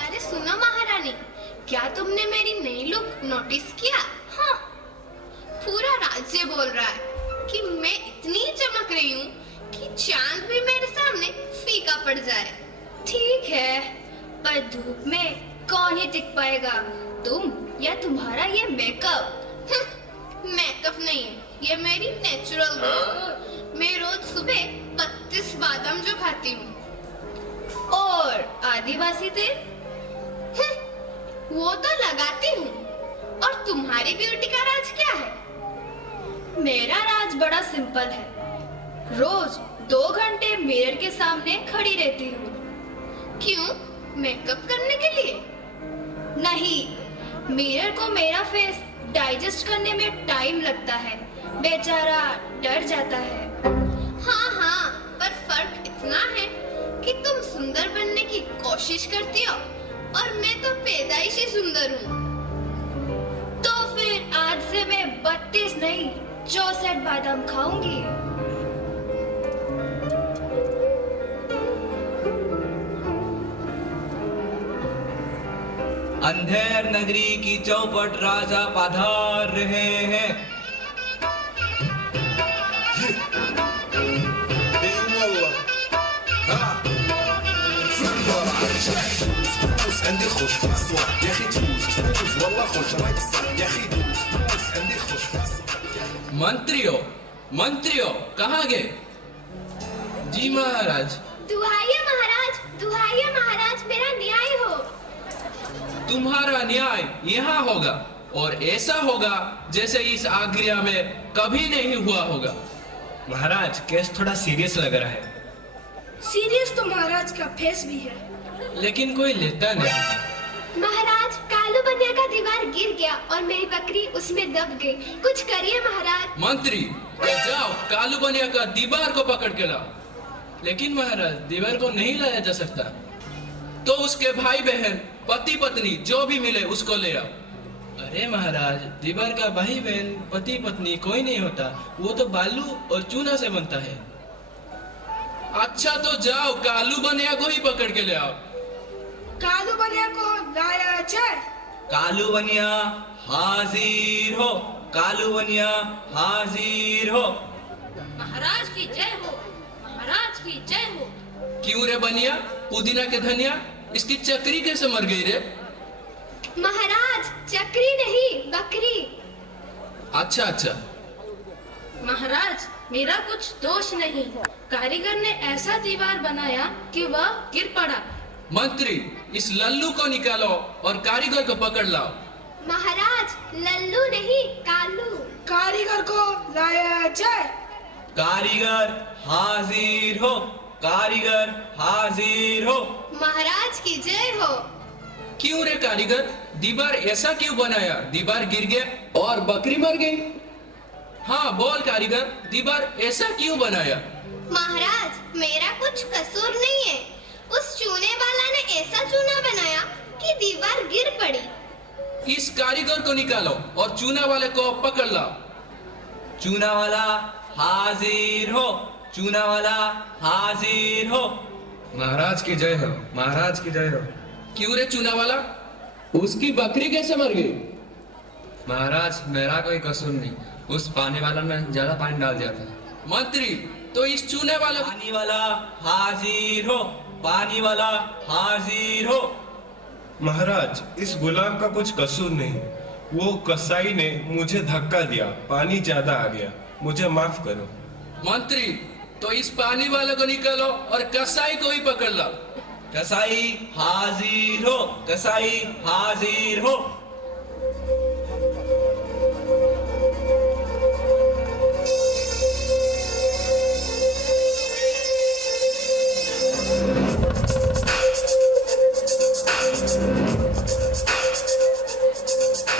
अरे सुनो महारानी, क्या तुमने मेरी नई लुक नोटिस किया? हाँ, पूरा राज्य बोल रहा है कि मैं इतनी चमक रही हूँ कि चांद भी मेरे सामने फीका पड़ जाए। ठीक है, पर धूप में कौन ही टिक पाएगा, तुम या तुम्हारा ये मेकअप? मेकअप नहीं है, ये मेरी नेचुरल ग्लो। मैं रोज सुबह 32 बादाम जो खाती हूँ। और आदिवासी तेल? वो तो लगाती हूँ। और तुम्हारी ब्यूटी का राज क्या है? मेरा राज बड़ा सिंपल है, रोज 2 घंटे मिरर के सामने खड़ी रहती हूँ। क्यों? मेकअप करने के लिए? नहीं, मिरर को मेरा फेस डाइजेस्ट करने में टाइम लगता है, बेचारा डर जाता है। हाँ, पर फर्क इतना है कि तुम सुंदर बनने की कोशिश करती हो और मैं तो पैदाइशी सुंदर हूँ। तो फिर आज से मैं 32 नहीं 64 बादाम खाऊंगी। अंधेर नगरी की चौपट राजा पधार रहे हैं। मंत्रियों कहाँ गए? जी महाराज। दुहाइए महाराज, दुहाइए महाराज, मेरा न्याय हो। तुम्हारा न्याय यहाँ होगा और ऐसा होगा जैसे इस आज्ञा में कभी नहीं हुआ होगा। महाराज, केस थोड़ा सीरियस लग रहा है। सीरियस तो महाराज का फेस भी है, लेकिन कोई लेता नहीं। महाराज, कालू बनिया का दीवार गिर गया और मेरी बकरी उसमें दब गई। कुछ करिए महाराज। मंत्री, तो जाओ कालू बनिया का दीवार को पकड़ के लाओ। लेकिन महाराज, दीवार को नहीं लाया जा सकता, तो उसके भाई बहन पति पत्नी जो भी मिले उसको ले आओ। अरे महाराज, दीवार का भाई बहन पति पत्नी कोई नहीं होता, वो तो बालू और चूना से बनता है। अच्छा तो जाओ कालू बनिया को ही पकड़ के ले आओ। कालू बनिया को लाया जाए। कालू बनिया हाजिर हो, कालू बनिया हाजिर हो। महाराज की जय हो, महाराज की जय हो। क्यों रे बनिया, पुदीना के धनिया, इसकी चक्री कैसे मर गई रे? महाराज, चक्री नहीं, बकरी। अच्छा। महाराज, मेरा कुछ दोष नहीं, कारीगर ने ऐसा दीवार बनाया कि वह गिर पड़ा। मंत्री, इस लल्लू को निकालो और कारीगर को पकड़ लाओ। महाराज, लल्लू नहीं, कालू। कारीगर को लाया जाए। कारीगर हाजिर हो, कारीगर हाजिर हो। महाराज की जय हो। क्यों रे कारीगर, दीवार ऐसा क्यों बनाया? दीवार गिर गया और बकरी मर गई। हाँ बोल कारीगर, दीवार ऐसा क्यों बनाया? महाराज, मेरा कुछ कसूर नहीं है। उस चूने वाला ने ऐसा चूना बनाया कि दीवार गिर पड़ी। इस कारीगर को निकालो और चूना वाले को पकड़ लाओ। चूना वाला हाजिर हो, चूना वाला हाजिर हो। महाराज की जय हो, महाराज की जय हो। क्यों रे चूना वाला, उसकी बकरी कैसे मर गई? महाराज, मेरा कोई कसूर नहीं, उस पानी वाला ने ज्यादा पानी डाल दिया था। मंत्री, तो इस चूने वाले पानी वाला हाजिर हो, पानी वाला हाजिर हो। महाराज, इस गुलाम का कुछ कसूर नहीं, वो कसाई ने मुझे धक्का दिया, पानी ज्यादा आ गया, मुझे माफ करो। मंत्री, तो इस पानी वाले को निकालो और कसाई को ही पकड़ लाओ। कसाई हाजिर हो, कसाई हाजिर हो।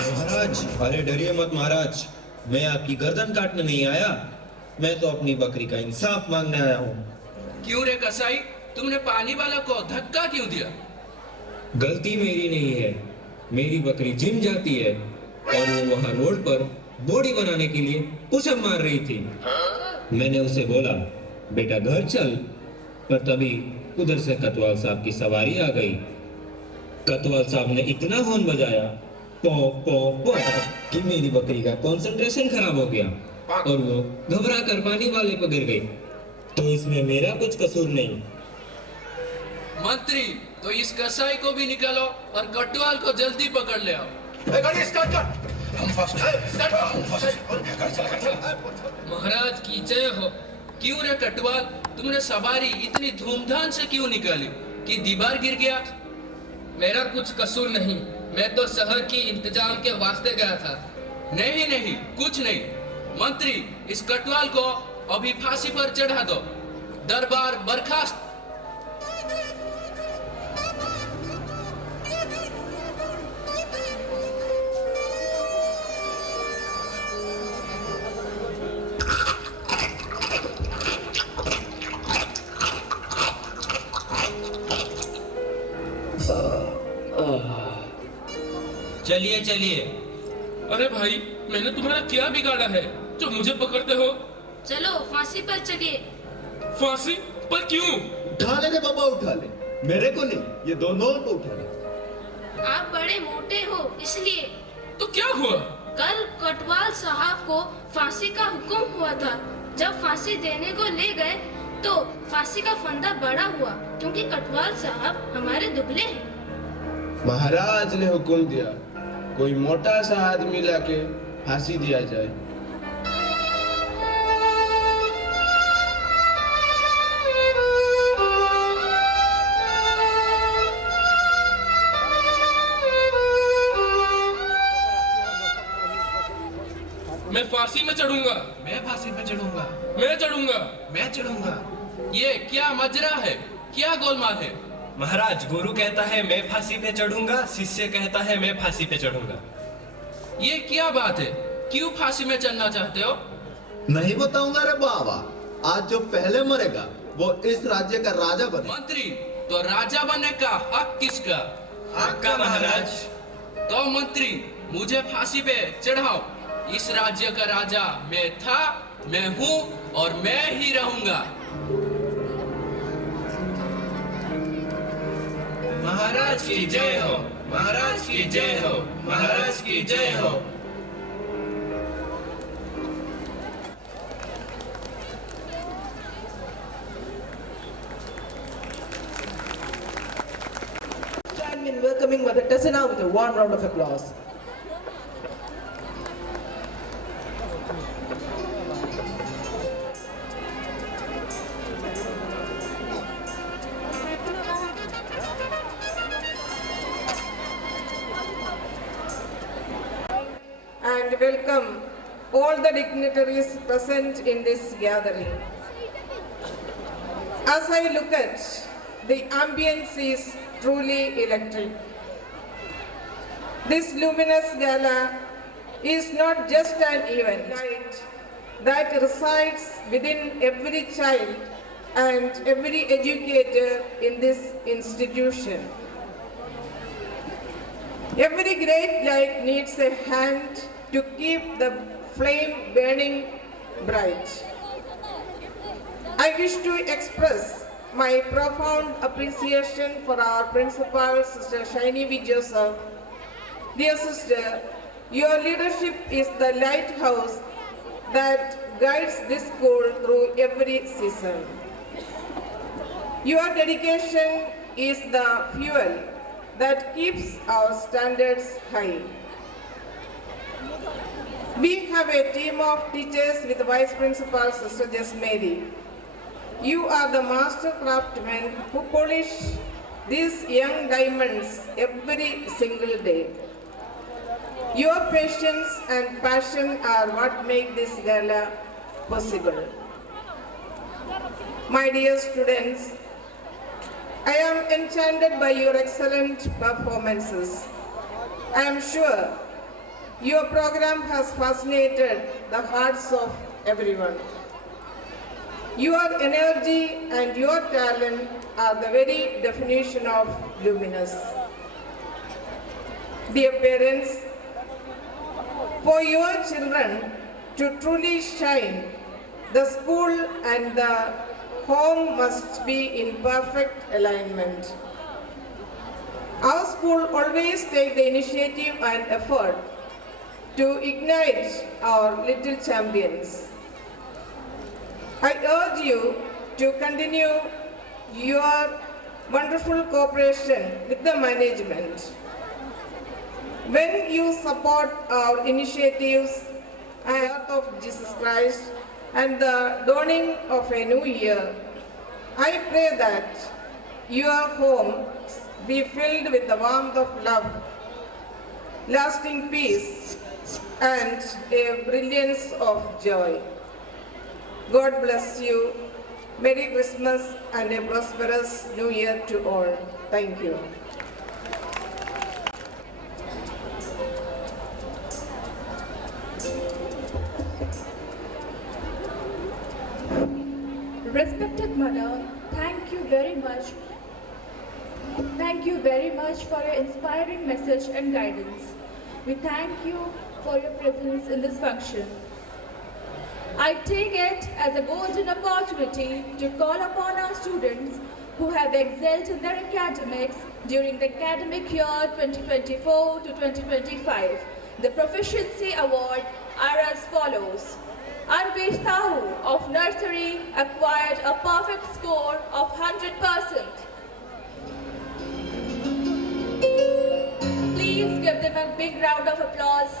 महाराज, अरे डरिए मत महाराज, मैं आपकी गर्दन काटने नहीं आया, मैं तो अपनी बकरी का इंसाफ मांगने आया हूँ। क्यों रे कसाई, तुमने पानी वाला को धक्का क्यों दिया? गलती मेरी नहीं है, मेरी बकरी जिम जाती है और वो वहाँ रोड पर बॉडी बनाने के लिए पुशअप मार रही थी। मैंने उसे बोला, बेटा घर चल, पर तभी उधर से कतवाल साहब की सवारी आ गई। कतवाल साहब ने इतना हॉर्न बजाया पौ पौ पौ कि मेरी बकरी का कंसंट्रेशन खराब हो गया और वो घबरा कर पानी वाले पर गिर गई। तो इसमें मेरा कुछ कसूर नहीं। मंत्री, तो इस कसाई को भी निकालो और कटवाल को जल्दी पकड़ ले आओ। महाराज की जय हो। क्यों रे कटवाल, तुमने सवारी इतनी धूमधाम से क्यों निकाली कि दीवार गिर गया? मेरा कुछ कसूर नहीं, मैं तो शहर की इंतजाम के वास्ते गया था। नहीं नहीं, कुछ नहीं। मंत्री, इस कटवाल को अभी फांसी पर चढ़ा दो। दरबार बर्खास्त। चलिए चलिए। अरे भाई, मैंने तुम्हारा क्या बिगाड़ा है जो मुझे पकड़ते हो? चलो फांसी पर चढ़िए। फांसी पर क्यों? उठा ले रे बाबा, उठा ले। मेरे को नहीं, ये दोनों को उठा ले। आप बड़े मोटे हो इसलिए। तो क्या हुआ? कल कटवाल साहब को फांसी का हुक्म हुआ था। जब फांसी देने को ले गए तो फांसी का फंदा बड़ा हुआ, क्योंकि कटवाल साहब हमारे दुबले हैं। महाराज ने हुक्म दिया कोई मोटा सा आदमी लाके फांसी दिया जाए। मैं फांसी में चढ़ूंगा। मैं फांसी पे चढ़ूंगा। मैं चढ़ूंगा। मैं चढ़ूंगा। ये क्या मजरा है, क्या गोलमाल है? महाराज, गुरु कहता है मैं फांसी पे चढ़ूंगा, शिष्य कहता है मैं फांसी पे चढ़ूंगा। ये क्या बात है? क्यों फांसी में चढ़ना चाहते हो? नहीं बताऊंगा रे बाबा। आज जो पहले मरेगा वो इस राज्य का राजा बने। मंत्री, तो राजा बनने का हक किसका? आपका महाराज। तो मंत्री, मुझे फांसी पे चढ़ाओ। इस राज्य का राजा मैं था, मैं हूँ और मैं ही रहूंगा। महाराज की जय हो, महाराज की जय हो, महाराज की जय हो। Join me in welcoming Mother Tessina with a warm round of applause. And welcome all the dignitaries present in this gathering. As I look at, the ambience is truly electric. This luminous gala is not just an event. Light that resides within every child and every educator in this institution. Every great light needs a hand to keep the flame burning bright. I wish to express my profound appreciation for our principal, Sister Shiny V. Joseph. Dear sister, your leadership is the lighthouse that guides this school through every season. Your dedication is the fuel that keeps our standards high. We have a team of teachers with Vice Principal Sister Jess Mary. You are the master craftsmen who polish these young diamonds every single day. Your patience and passion are what make this gala possible. My dear students, I am enchanted by your excellent performances. I am sure your program has fascinated the hearts of everyone. Your energy and your talent are the very definition of luminous. Dear parents, for your children to truly shine, the school and the home must be in perfect alignment. Our school always takes the initiative and effort to ignite our little champions. I urge you to continue your wonderful cooperation with the management. When you support our initiatives and the birth of Jesus Christ and the dawning of a new year, I pray that your home be filled with the warmth of love, lasting peace, and a brilliance of joy. God bless you. Merry Christmas and a prosperous New Year to all. Thank you. Respected Mother, thank you very much. Thank you very much for your inspiring message and guidance. We thank you for your presence in this function. I take it as a golden opportunity to call upon our students who have excelled in their academics during the academic year 2024 to 2025. The Proficiency Award are as follows. Anvesh Sahu of Nursery acquired a perfect score of 100%. Please give them a big round of applause.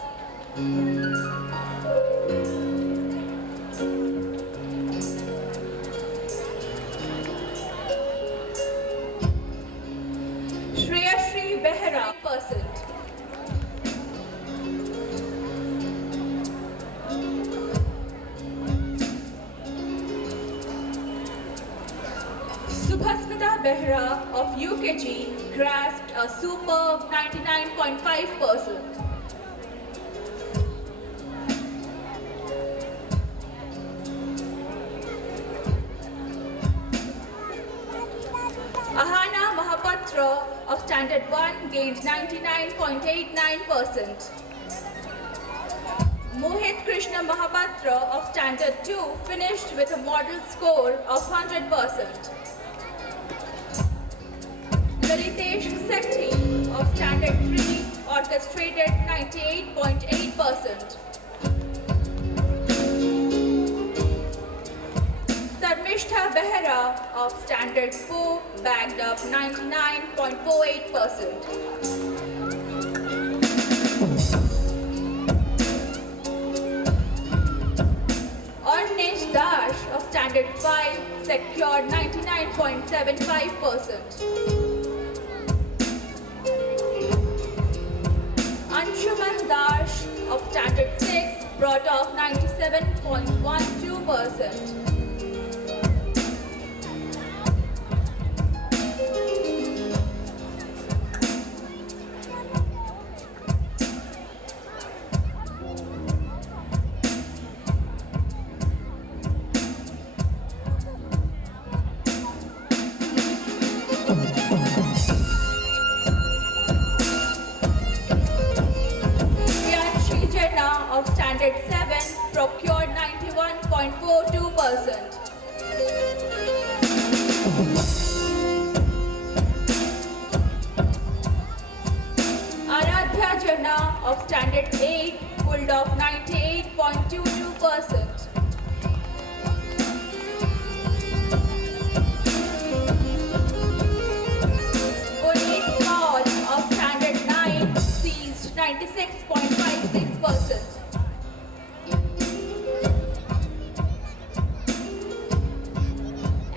Shreyashri Behera, %. Subhasmita Behra of UKG grasped a superb 99.5%. Ahana Mahapatra of Standard 1 gained 99.89%. Mohit Krishna Mahapatra of Standard 2 finished with a model score of 100%. Lalitesh Sethi of Standard 3 orchestrated 98.8%. Sarmishtha Behera of Standard 4 bagged up 99.48%. Ornesh Dash of Standard 5 secured 99.75%. Anshuman Dash of Standard 6 brought off 97.12%. Of Standard 7 procured 91.42%. Aradhya Jana of Standard 8 pulled off 98.22%. Puneet Paul of Standard 9 seized 96.56%.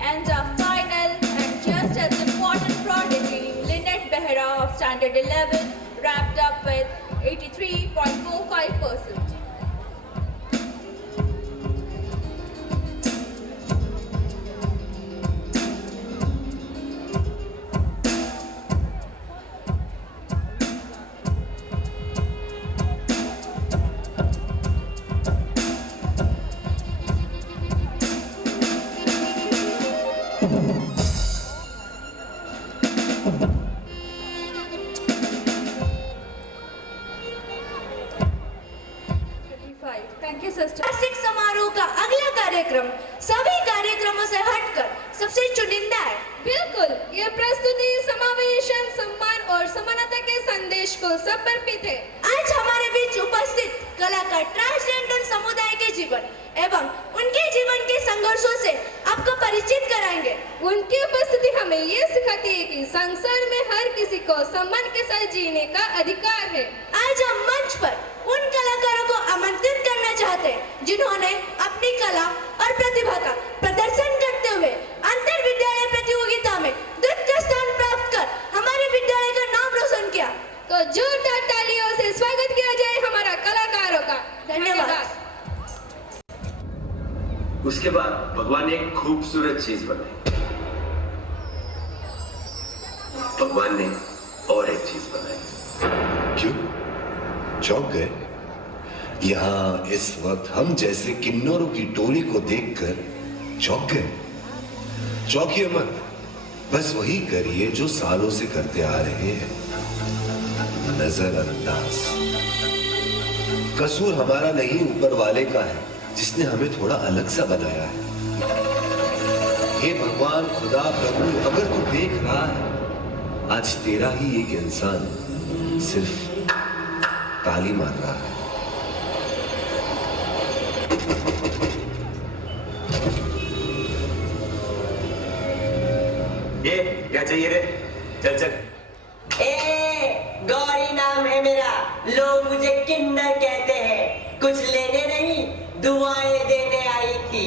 And our final and just as important prodigy, Lynette Behera of Standard 11 wrapped up with 83.45%. सभी कार्यक्रमों से हटकर सबसे चुनिंदा है। बिल्कुल, ये प्रस्तुति समावेशन, सम्मान और समानता के संदेश को समर्पित है। आज हमारे बीच उपस्थित कलाकार ट्रांसजेंडर समुदाय के जीवन एवं उनके जीवन के संघर्षों से आपको परिचित कराएंगे। उनकी उपस्थिति हमें ये सिखाती है कि संसार में हर किसी को सम्मान के साथ जीने का अधिकार है। आज हम मंच पर उन कलाकारों को आमंत्रित करना चाहते हैं जिन्होंने अपनी कला और प्रतिभा का प्रदर्शन करते हुए अंतर विद्यालय प्रतियोगिता में द्वितीय स्थान प्राप्त कर हमारे विद्यालय का नाम रोशन किया। तो जोरदार तालियों से स्वागत किया जाए हमारा कलाकारों का। धन्यवाद। उसके बाद भगवान ने एक खूबसूरत चीज बनाई। भगवान ने और एक चीज बनाई। क्यों चौंक गए? यहाँ इस वक्त हम जैसे किन्नरों की टोली को देखकर चौंक गए? चौंकिए मत, बस वही करिए जो सालों से करते आ रहे हैं, नजरअंदाज। कसूर हमारा नहीं, ऊपर वाले का है जिसने हमें थोड़ा अलग सा बनाया है। हे भगवान, खुदा, प्रभु, अगर तू देख रहा है, आज तेरा ही एक इंसान सिर्फ ताली मार रहा है। ये क्या चाहिए रे? चल चल। गौरी नाम है मेरा, लोग मुझे किन्नर कहते हैं। कुछ लेने नहीं, दुआएं देने आई थी।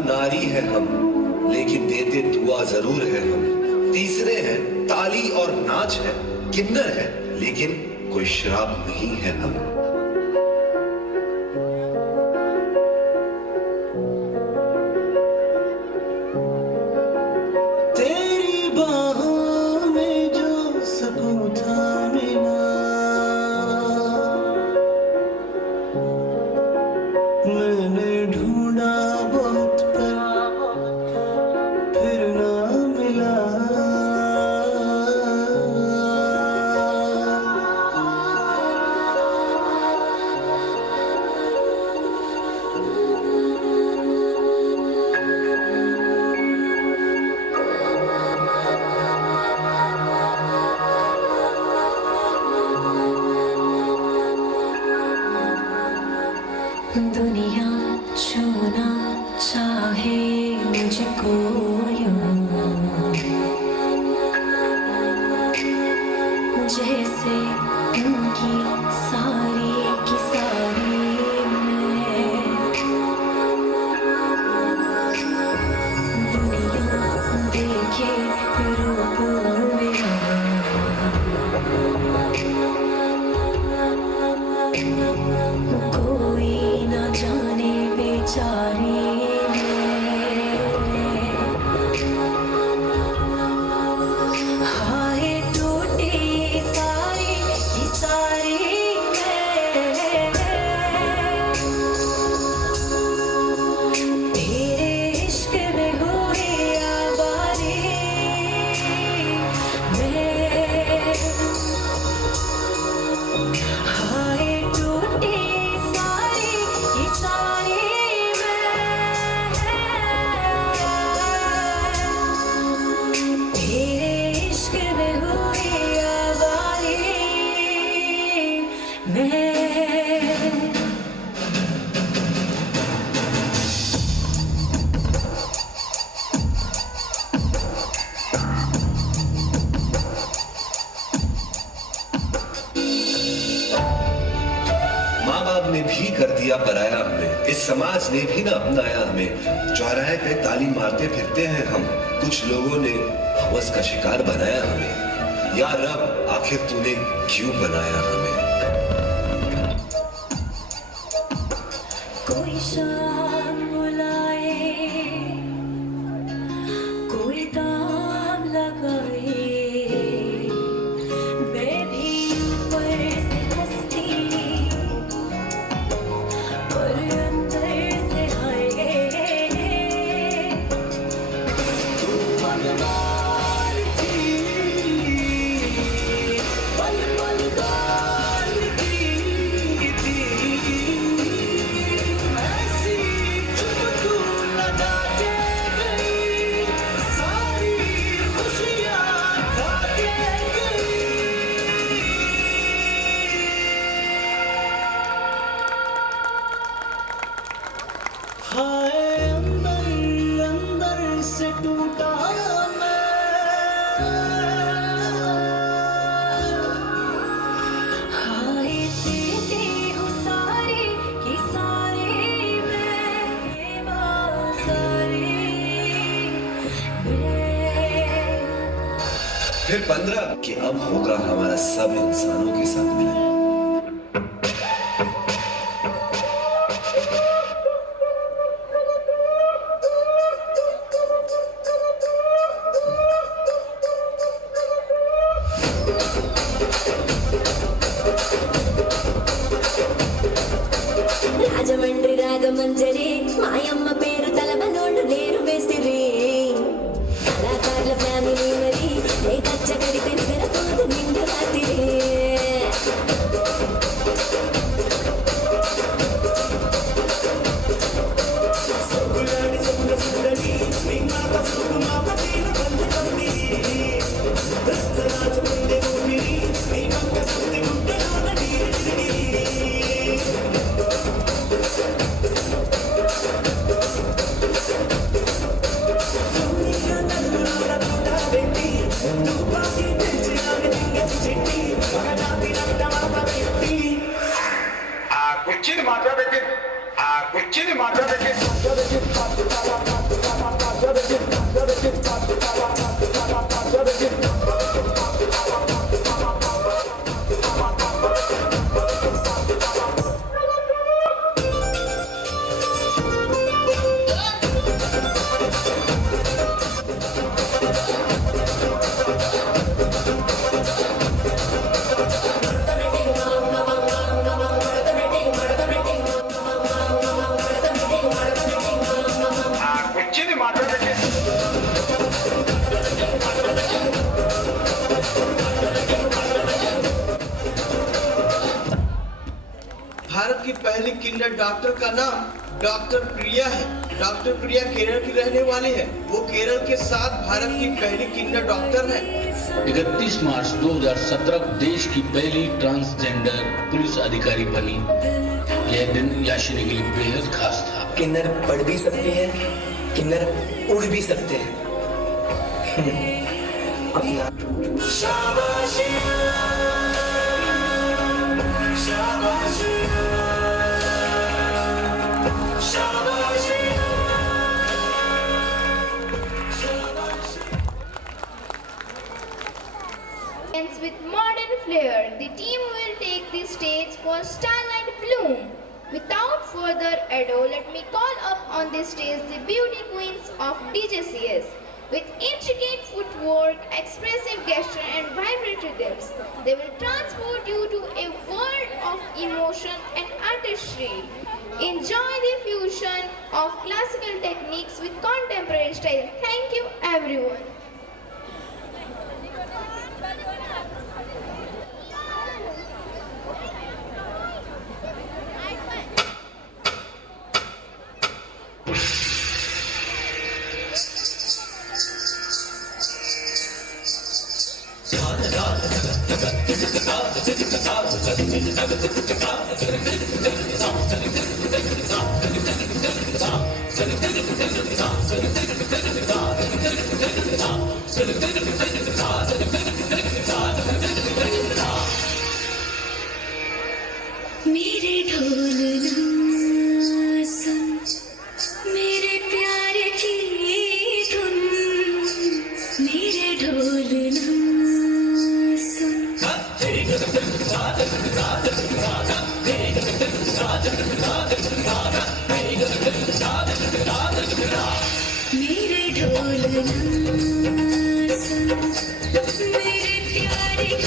नारी है हम, लेकिन देते दुआ जरूर है हम। तीसरे हैं ताली और नाच है, किन्नर है लेकिन कोई श्राप नहीं है हम। तेरी बाहों में जो सकूं था मिला, मैंने ढूंढा बहुत फिर ना मिला। दुनिया छूना चाहे मुझको यूं, जैसे उनकी सारी की सारी मैं। दुनिया देखे रूप मेरा, कोई ना जाने बेचारी मैं। दिया पराया हमें, इस समाज ने भी ना अपनाया हमें। चौराहे पे ताली मारते फिरते हैं हम, कुछ लोगों ने हवस का शिकार बनाया हमें। या रब, आखिर तूने क्यों बनाया हमें? कोई शाम बुलाए, कोई दाम लगाए, मैं भी ऊपर से हंसती पर अंदर से हाय। तू मनमार थी, पल पल डालती थी, ऐसी चुप तू लगा के गई, सारी खुशियाँ खा के गई। हाय अंदर अंदर से टूटा हाय तेरे हो सारे कि सारे मैं सारे फिर 15 कि अब होगा हमारा सब इंसानों के साथ मिलन। రాజమండ్రి రాగమంజరి మాయమ్మ పేరు తలబనోళ్ళు లేరు వేస్తిరి కళాకారుల ఫ్యామిలీ మరి ఏ కచ్చ కడితే నిద్రపోదు నిండు రాత్రి कुछ मात्रा देखिए, कुछ मात्रा देखिए। भारत की पहली किंडर डॉक्टर का नाम डॉक्टर प्रिया है। डॉक्टर प्रिया केरल की रहने वाली है। वो केरल के साथ भारत की पहली किंडर डॉक्टर है। 31 मार्च 2017 को देश की पहली ट्रांसजेंडर पुलिस अधिकारी बनी। यह दिन याशिनी के लिए बेहद खास था। किन्नर पढ़ भी सकते हैं, किन्नर उड़ भी सकते हैं। अपना With modern flair, the team will take the stage for Starlight Bloom. Without further ado, let me call up on the stage the beauty queens of DJCS. With intricate footwork, expressive gesture and vibratory lips, they will transport you to a world of emotion and artistry. Enjoy the fusion of classical techniques with contemporary style. Thank you everyone. मेरे ढोलना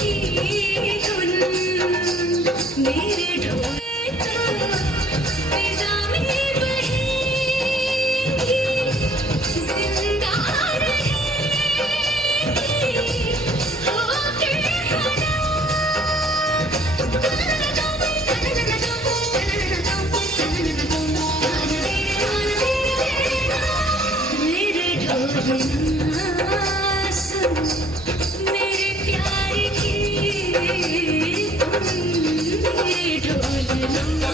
की धुन मेरे ढोल तो फिजा में बहेंगी जिंदा रहेंगी होके मेरे ढोलना सुन मेरे प्यार की धुन मेरे ढोलना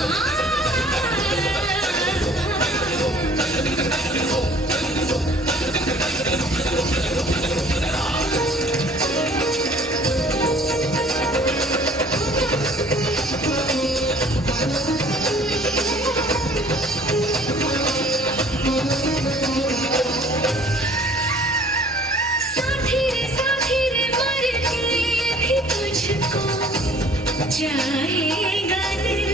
साथी रे मर के भी तुझको जाएगा दिल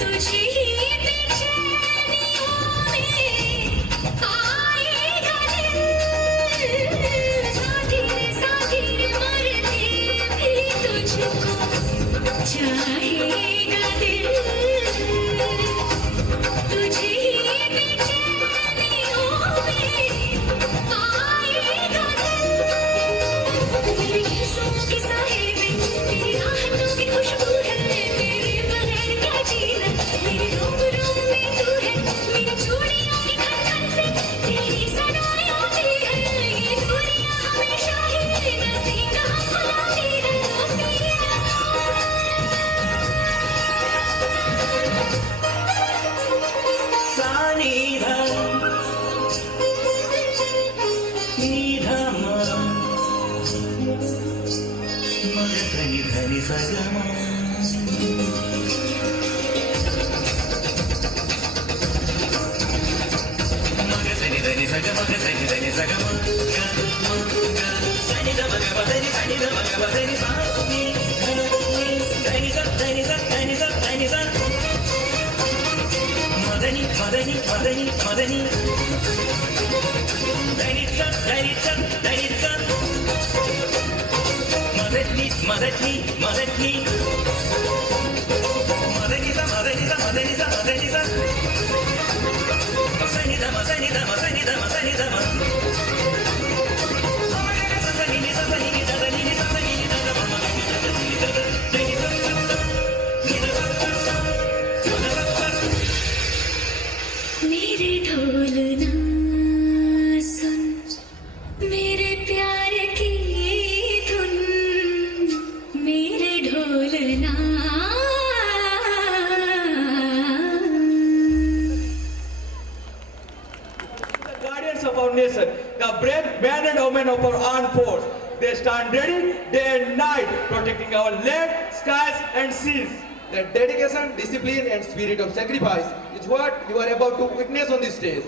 तुझे ही बेचैनियों में आएगा दिल साथी रे मर के भी तुझको जाएगा दिल तुझे ही बेचैनियों में आएगा दिल मेरे गीतों की साहिबे तेरी राहतों की खुशबू है मेरे बगैर क्या जीना मेरे रोम रोम में तू है मेरी चूड़ियों की खनखन से तेरी सदाएं आती है ये दूरियां हमेशा ही नजदीक आती है सानी धम निधम मग धनी धनी सगम मग धनी धनी सगम मग धनी धनी सगम सनी धम ग धनी सनी धम ग धनी सानी धनी सा धनी सा धनी सा धनी सा मदनी मदनी मदनी मदनी धनिचा धनिचा धनिचा मदनी मदनी मदनी मदनी सा मदनी सा मदनी सा मदनी सा मसनी दा मसनी दा मसनी दा मसनी दा सनी नि सनी नि दा नि नि सनी नि दा मदनी दा नि दा धनी सा मेरे ढोलना सुन मेरे प्यार की धुन मेरे ढोलना The guardians of our nation, the brave men and women of our armed force, they stand ready day and night, protecting our land, skies and seas. Their dedication, discipline and spirit of sacrifice is what you are about to witness on this stage.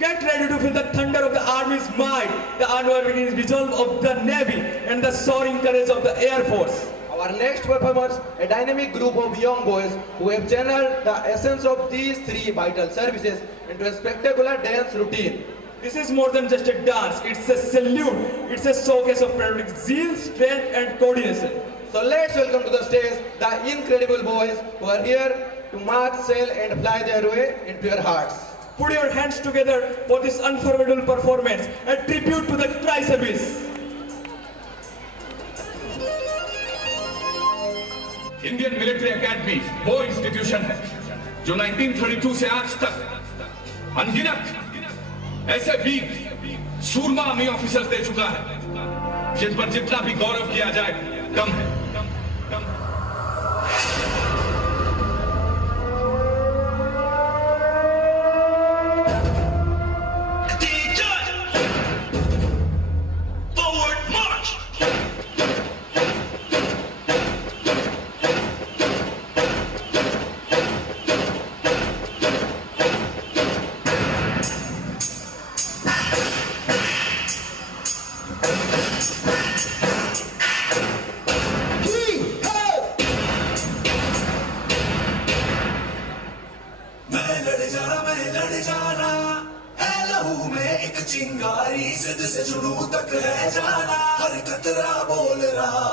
Get ready to feel the thunder of the army's might, the unwavering resolve of the navy and the soaring courage of the air force. Our next performers, a dynamic group of young boys who have channeled the essence of these three vital services into a spectacular dance routine. This is more than just a dance, it's a salute, it's a showcase of patriotic zeal, strength and coordination. So let's welcome to the stage the incredible boys who are here to march, sail and fly their way into your hearts. Put your hands together for this unforgettable performance, a tribute to the tri-service. Indian military academy वो institution है जो 1932 से आज तक अनगिनत ऐसे वीर सूरमा army officers दे चुका है जिन पर जितना भी गौरव किया जाए कम है। चिंगारी जिद से जुड़ू जुनू तक है जाना, हर कतरा बोल रहा।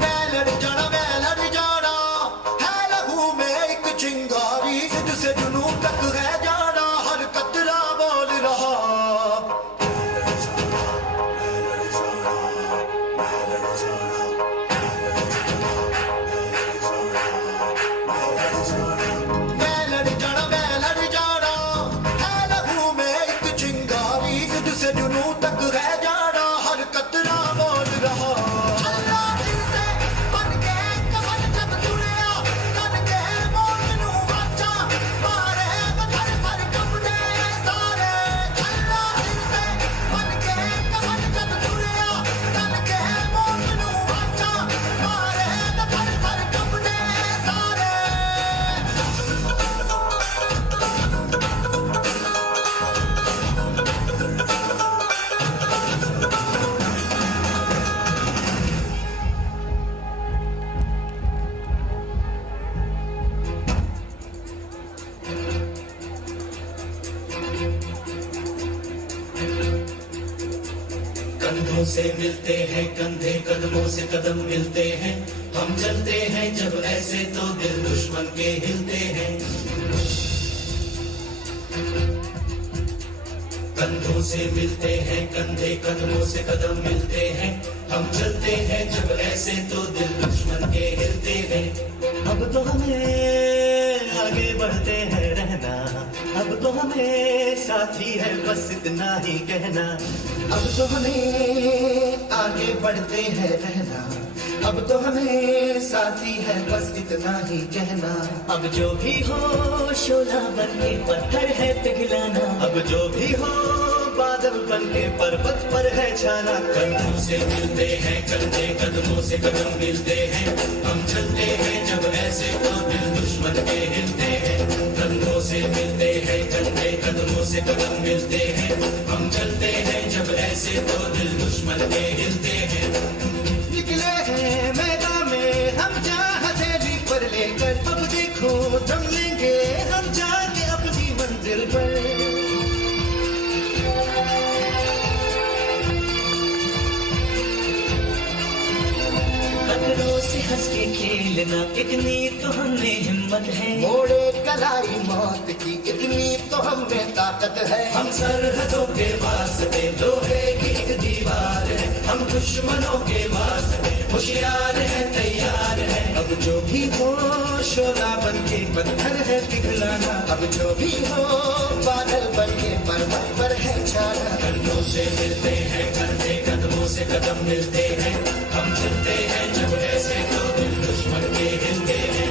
मैं लड़ जाना है लहू में एक चिंगारी, सिद्ध से जुनू तक है जाना, हर कतरा बोल रहा। मैं लड़ जाना है लहू में एक चिंगारी, सिद्ध से जुनू तक है जाना, हर कतरा बोल रहा। कंधों से मिलते हैं कंधे, कदमों से कदम मिलते हैं, हम चलते हैं जब ऐसे तो दिल दुश्मन के हिलते हैं। कंधों से मिलते हैं कंधे, कदमों से कदम मिलते हैं, हम चलते हैं जब ऐसे तो दिल दुश्मन के हिलते हैं। अब तो हमें आगे बढ़ते हैं रहना, अब तो हमें साथी है बस इतना ही कहना। अब तो हमें आगे बढ़ते हैं रहना, अब तो हमें साथी है बस इतना ही कहना। अब जो भी हो शोला बन के पत्थर है पिघलाना, अब जो भी हो बादल बन के पर्वत पर है छाना। कंधों से मिलते हैं कंधे, कदमों से कदम मिलते हैं, हम चलते हैं जब ऐसे तो दिल दुश्मन के हिलते हैं। कंधों से मिलते हैं कंधे, कदमों से कदम मिलते हैं, हम चलते हैं जब ऐसे तो दिल दुश्मन के हिलते हैं। निकले हैं मैदान में हम जहाँ हथेली पर लेकर, अब देखो दम लेंगे हम जाके अपनी मंजिल पर। खतरों से हंस के खेलना कितनी तो हमने हिम्मत है, मोड़े कलाई मौत की कितनी तो हमें ताकत है। हम सरहदों के वास्ते लोहे की एक दीवार है, हम दुश्मनों के वास्ते होशियार है तैयार है। अब जो भी हो शोला बन के पत्थर है पिघलाना, अब जो भी हो बादल बन के पर्वत पर है छाना। कंधों से मिलते हैं कंधे, कदमों से कदम मिलते हैं, हम चलते हैं जब ऐसे तो दिल दुश्मन के हिलते हैं।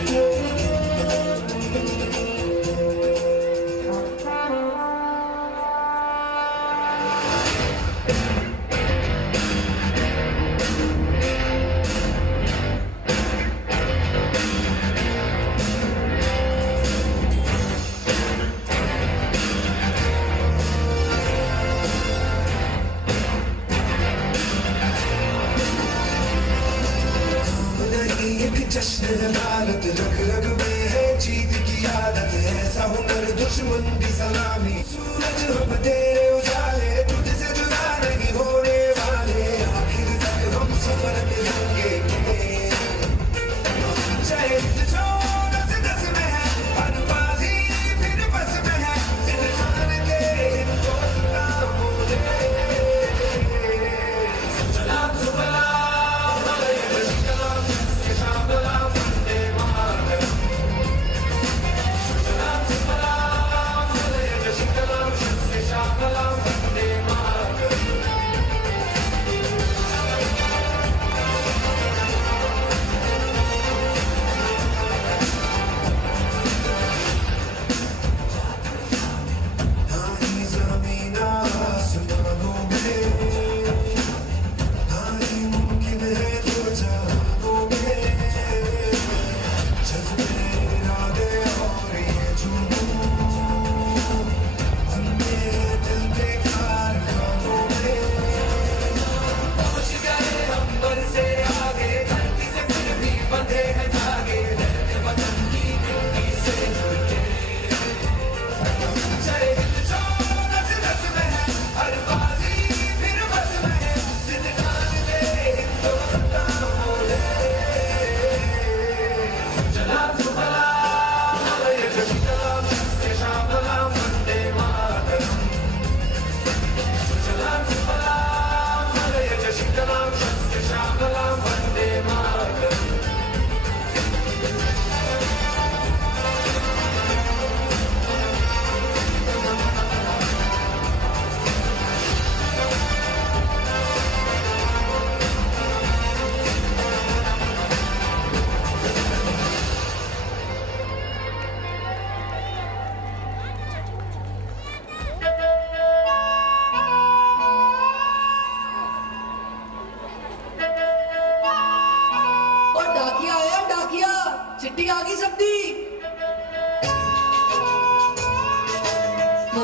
जश्न हालत रग रग में है, जीत की आदत है, ऐसा हुनर दुश्मन की सलामी। सूरज हम तेरे उजाले, तुझसे जुदा नहीं होने वाले, आखिर तक हम सफर करेंगे। चाहे जो दस दस में है, हर बाजी फिर बस में है, इंसान के हिंदुस्तान बोले। सलाम सलाम Shakala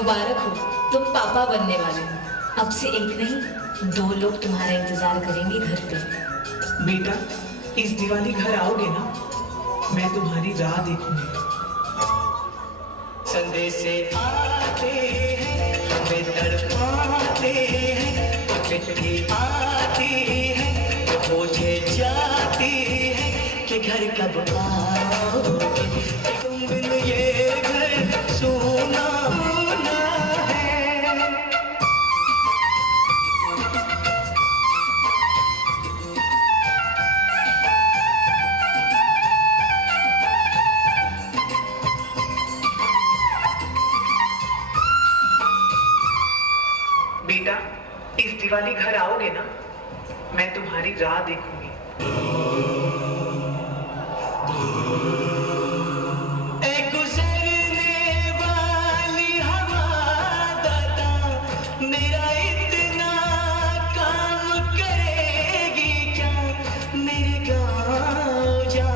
मुबारक हो, तुम पापा बनने वाले हो। अब से एक नहीं 2 लोग तुम्हारा इंतजार करेंगे घर पे। बेटा, इस दिवाली घर आओगे ना? मैं तुम्हारी राह देखूंगी। संदेशे आते हैं, हमें तड़पाते हैं, चिट्ठी आती है, पूछे जाती है कि घर कब आओगे, तुम बिन ये घर सोना होना है। बेटा, इस दिवाली घर आओगे ना? मैं तुम्हारी राह देखूंगी। ए गुजरने वाली हवा बता, मेरा इतना काम करेगी क्या? मेरे गाँव जा,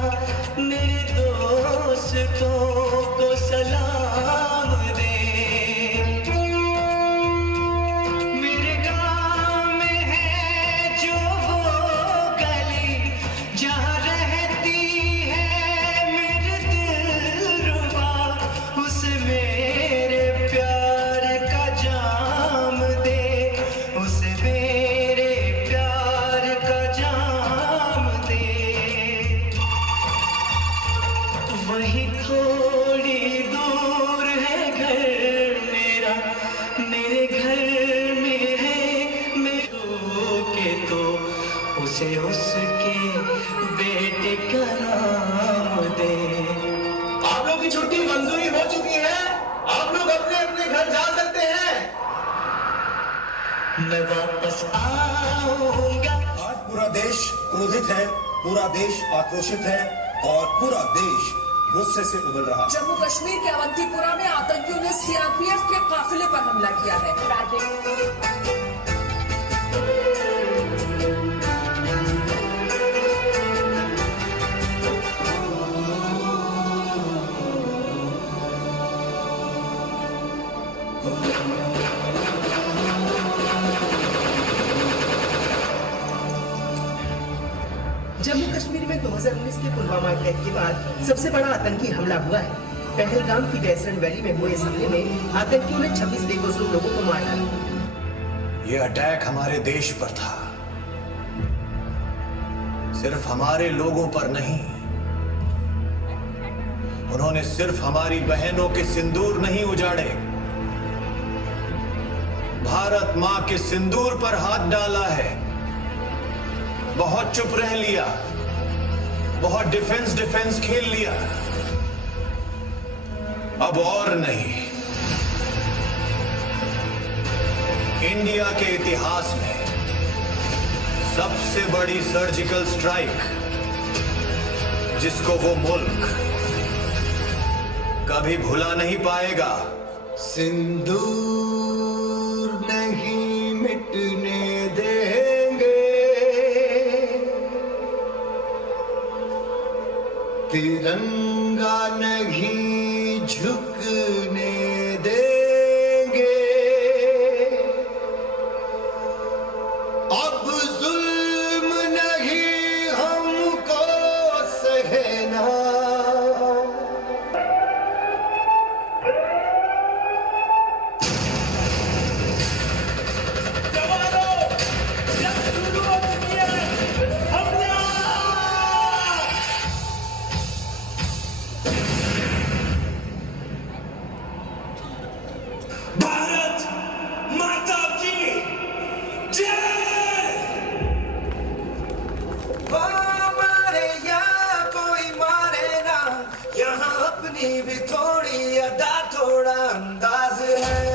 मेरे दोस्तों को सलाम दे। मेरे गाँव में है जो वो गली, जहाँ रहती है मेरे दिलरुबा, उसे मेरे प्यार का जाम दे, उसे मेरे प्यार का जाम दे। वही थोड़ी दूर है घर मेरा, मेरे घर में है मेरे के, तो उसे उसके बेटे का नाम दे। आप लोग की छुट्टी मंजूरी हो चुकी है, आप लोग अपने अपने घर जा सकते हैं। मैं वापस आऊंगा। आज पूरा देश क्रोधित है, पूरा देश आक्रोशित है और पूरा देश गुस्से से उबल रहा है। जम्मू कश्मीर के अवंतीपुरा में आतंकियों ने सीआरपीएफ के काफिले पर हमला किया है। जम्मू कश्मीर में 2019 के पुलवामा अटैक के बाद सबसे बड़ा आतंकी हमला हुआ है। पहलगाम की वेस्टर्न वैली में हुए इस हमले में आतंकियों ने 26 बेकसूर लोगों को मार डाला। ये अटैक हमारे देश पर था, सिर्फ हमारे लोगों पर नहीं। उन्होंने सिर्फ हमारी बहनों के सिंदूर नहीं उजाड़े, भारत मां के सिंदूर पर हाथ डाला है। बहुत चुप रह लिया, बहुत डिफेंस खेल लिया, अब और नहीं। इंडिया के इतिहास में सबसे बड़ी सर्जिकल स्ट्राइक जिसको वो मुल्क कभी भुला नहीं पाएगा। सिंदूर नहीं मिटने देंगे, तिरंगा नहीं झुकने देंगे। अब जुल्म नहीं हमको सहना, भी थोड़ी अदा थोड़ा अंदाज है।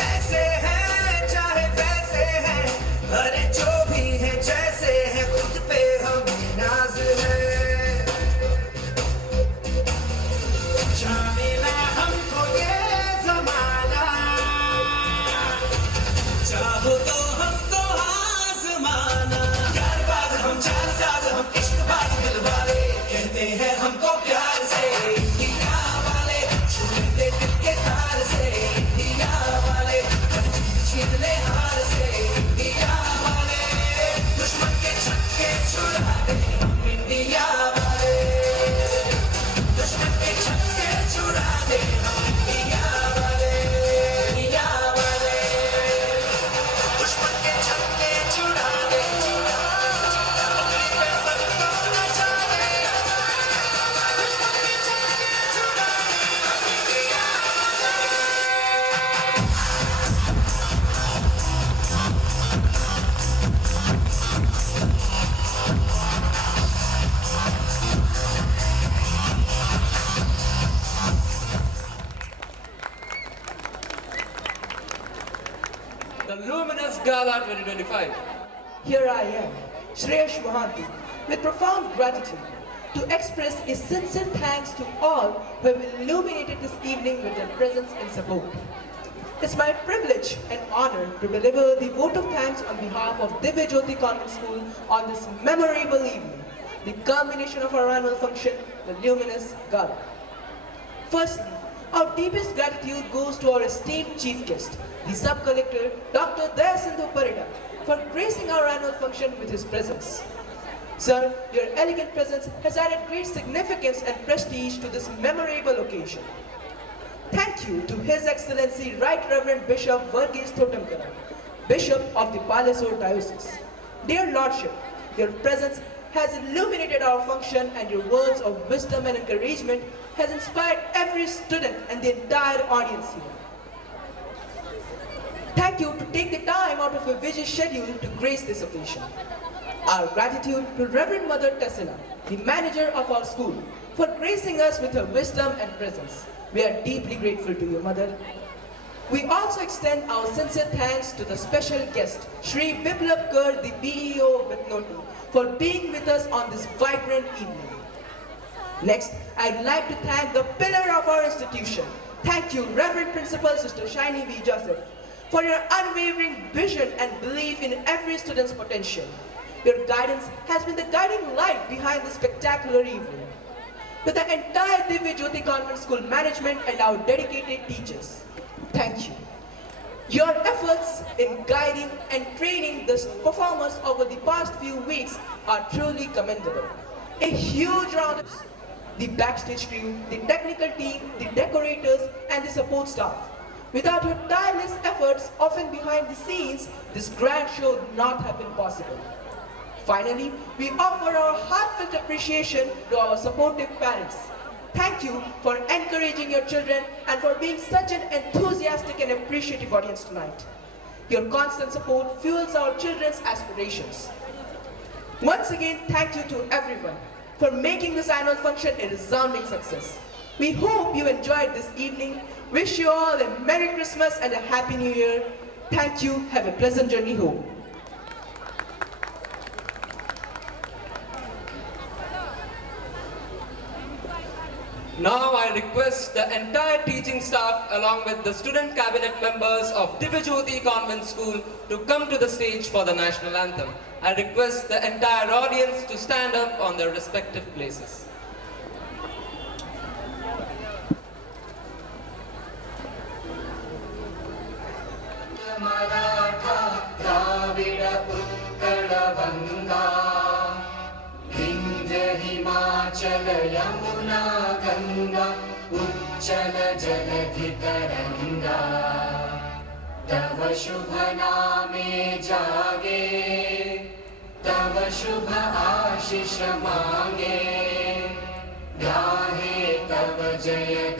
ऐसे हैं चाहे वैसे हैं, अरे जो भी है जैसे है, खुद पे हम नाज है। जाने ना हमको ये जमाना, चाहो तो हमको आजमाना। यारबाज हम चालसाज हम इश्कबाज दिलवाले, कहते हैं हमको प्यार से कि Sala 2025. Here I am, Shreyash Mohanty, with profound gratitude to express a sincere thanks to all who have illuminated this evening with their presence and support. It's my privilege and honor to deliver the vote of thanks on behalf of Divya Jyoti Convent School on this memorable evening, the culmination of our annual function, the Luminous Gala. Firstly, our deepest gratitude goes to our esteemed chief guest, the Sub-Collector, Dr. Dayasindhu Parida, for gracing our annual function with his presence. Sir, your elegant presence has added great significance and prestige to this memorable occasion. Thank you to His Excellency Right Reverend Bishop Varghese Thotamkara, Bishop of the Balasore Diocese. Dear Lordship, your presence has illuminated our function, and your words of wisdom and encouragement has inspired every student and the entire audience here. Thank you to take the time out of your busy schedule to grace this occasion. Our gratitude to Reverend Mother Tessila, the manager of our school, for gracing us with her wisdom and presence. We are deeply grateful to you, Mother. We also extend our sincere thanks to the special guest, Shri Biplab Kar, the BEO of Bitnoti, for being with us on this vibrant evening. Next, I'd like to thank the pillar of our institution. Thank you, Reverend Principal Sister Shiny V. Joseph, for your unwavering vision and belief in every student's potential. Your guidance has been the guiding light behind this spectacular evening. To the entire Divya Jyoti Convent School management and our dedicated teachers, thank you. Your efforts in guiding and training the performers over the past few weeks are truly commendable. A huge round of applause. The backstage crew, the technical team, the decorators, and the support staff. Without your tireless efforts, often behind the scenes, this grand show would not have been possible. Finally, we offer our heartfelt appreciation to our supportive parents. Thank you for encouraging your children and for being such an enthusiastic and appreciative audience tonight. Your constant support fuels our children's aspirations. Once again, thank you to everyone for making this annual function a resounding success. We hope you enjoyed this evening. Wish you all a Merry Christmas and a Happy New Year. Thank you. Have a pleasant journey home. Now I request the entire teaching staff along with the student cabinet members of Divya Jyoti Convent School to come to the stage for the national anthem. I request the entire audience to stand up on their respective places. Himachal Yamuna Ganga उच्चल जलधि तरंगा तव शुभ नामे जागे तव शुभ आशीष मांगे गाहे तव जय